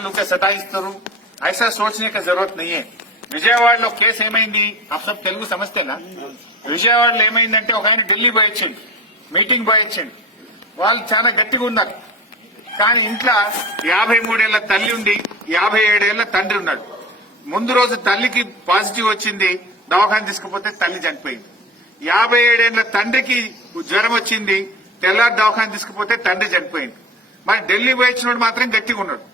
ఊరికే సతాయిస్తారు ఐసా సోచనే కా జరూరత్ नहीं है విజయవాడలో కేసు ఏమైంది आप सब తెలుగు సమస్తేనా విజయవాడలో ఏమైందంటే ఒక ఆయన ఢిల్లీ పోయి వచ్చిండు మీటింగ్ పోయి వచ్చిండు వాళ్ళు చాలా గట్టిగా ఉన్నారు కానీ ఇంట్లో యాభై మూడేళ్ల తల్లి ఉంది యాభై ఏడేళ్ల తండ్రి ఉన్నాడు ముందు రోజు తల్లికి పాజిటివ్ వచ్చింది దవాఖాన తీసుకుపోతే తల్లి చనిపోయింది యాభై ఏడేళ్ల తండ్రికి జ్వరం వచ్చింది తెల్లారి దవాఖాన తీసుకుపోతే తండ్రి చనిపోయింది మరి ఢిల్లీ పోయించినోడు మాత్రం గట్టిగా ఉన్నాడు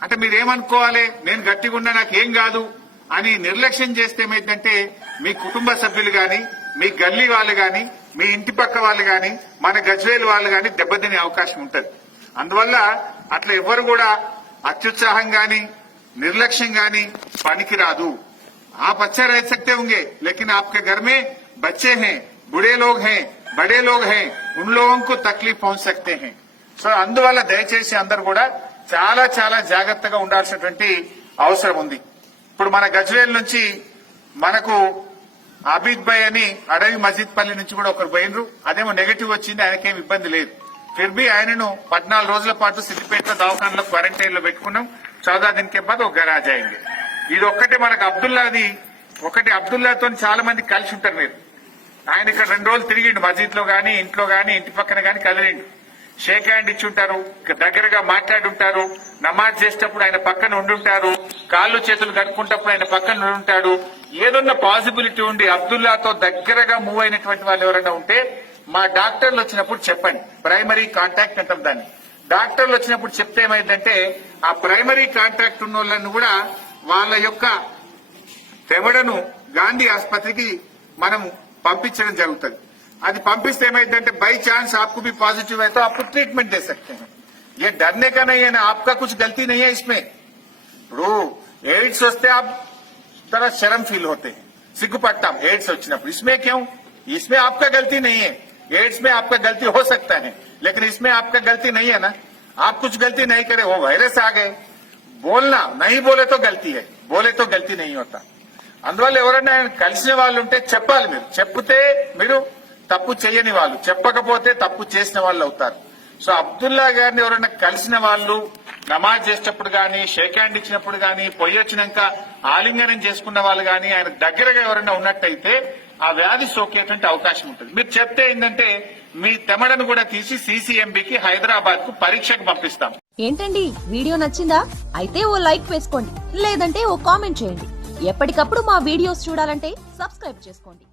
అంటే మీరు ఏమనుకోవాలి నేను గట్టిగా ఉన్నా నాకు ఏం కాదు అని నిర్లక్ష్యం చేస్తే ఏమైందంటే మీ కుటుంబ సభ్యులు గాని మీ గల్లీ వాళ్ళు గాని మీ ఇంటి పక్క వాళ్ళు గాని మన గజ్వేల్ వాళ్ళు గాని దెబ్బతినే అవకాశం ఉంటది అందువల్ల అట్లా ఎవరు కూడా అత్యుత్సాహం గాని నిర్లక్ష్యం గాని పనికిరాదు आप अच्छा रह सकते होंगे लेकिन आपके घर में बच्चे हैं बूढ़े लोग हैं बड़े लोग हैं उन लोगों को तकलीफ पहुंच सकते हैं సో అందువల్ల దయచేసి అందరు కూడా చాలా చాలా జాగ్రత్తగా ఉండాల్సినటువంటి అవసరం ఉంది. ఇప్పుడు మన గజ్వేల్ నుంచి మనకు అబీద్ భాయ్ అని అడవి మసీద్ పల్లి నుంచి కూడా ఒకరు పోయినరు. అదేమో నెగటివ్ వచ్చింది ఆయనకేం ఇబ్బంది లేదు. ఫిర్బీ ఆయనను పద్నాలుగు రోజుల పాటు సిద్దిపేటలో దవాఖానలో క్వారంటైన్లో పెట్టుకున్నాం. చౌదా దిన్ బాద్ ఒక గరాజ్ అయింది. ఇది ఒక్కటి మనకు అబ్దుల్లాది ఒకటి అబ్దుల్లాతో చాలా మంది కలిసి ఉంటారు మీరు. ఆయన ఇక్కడ రెండు రోజులు తిరిగిండు మస్జిద్లో గానీ ఇంట్లో గానీ ఇంటి పక్కన గానీ కదిలిండు. షేక్ హ్యాండ్ ఇచ్చి ఉంటారు దగ్గరగా మాట్లాడుంటారు నమాజ్ చేసేటప్పుడు ఆయన పక్కన ఉండుంటారు కాళ్ళు చేతులు కట్టుకుంటప్పుడు ఆయన పక్కన ఉండుంటాడు. ఏదన్నా పాసిబిలిటీ ఉండి అబ్దుల్లాతో దగ్గరగా మూవ్ అయినటువంటి వాళ్ళు ఎవరైనా ఉంటే మా డాక్టర్లు వచ్చినప్పుడు చెప్పండి. ప్రైమరీ కాంటాక్ట్ అంటాం దాన్ని. డాక్టర్లు వచ్చినప్పుడు చెప్తే ఏమైందంటే ఆ ప్రైమరీ కాంటాక్ట్ ఉన్న వాళ్ళని కూడా వాళ్ళ యొక్క తెవడను గాంధీ ఆసుపత్రికి మనం పంపించడం జరుగుతుంది. అది పంపిస్తే ఏమైందంటే బై चांस आपको भी पॉजिटिव है तो आपको ट्रीटमेंट दे सकते हैं ये डरने का नहीं है ना आपका कुछ गलती नहीं है इसमें ఇప్పుడు ఎయిడ్స్ వస్తే आप तरह शर्म फील होते हैं సిగ్గుపట్టాం ఎయిడ్స్ వచ్చినప్పుడు इसमें क्यों इसमें आपका गलती नहीं है एड्स में आपका गलती हो सकता है लेकिन इसमें आपका गलती नहीं है ना आप कुछ गलती नहीं करे वो वायरस आ गए बोलना नहीं बोले तो गलती है बोले तो गलती नहीं होता అందువల్ల ఎవరైనా కలిసిన వాళ్ళు ఉంటే చెప్పాలి మీరు చెప్తే మీరు తప్పు చేయని వాళ్ళు. చెప్పకపోతే తప్పు చేసిన వాళ్ళు అవుతారు. సో అబ్దుల్లా గారిని ఎవరైనా కలిసిన వాళ్ళు నమాజ్ చేసేటప్పుడు గాని షేక్ హ్యాండ్ ఇచ్చినప్పుడు గాని పొయ్యి వచ్చినాక ఆలింగనం చేసుకున్న వాళ్ళు గాని ఆయన దగ్గరగా ఎవరైనా ఉన్నట్టయితే ఆ వ్యాధి సోకేటువంటి అవకాశం ఉంటుంది. మీరు చెప్తే ఏంటంటే మీ తెమడను కూడా తీసి సీసీఎంబీకి హైదరాబాద్కు పరీక్షకు పంపిస్తాం. ఏంటండి? వీడియో నచ్చిందా? అయితే ఓ లైక్ వేసుకోండి. లేదంటే ఓ కామెంట్ చేయండి. ఎప్పటికప్పుడు మా వీడియోస్ చూడాలంటే సబ్స్క్రైబ్ చేసుకోండి.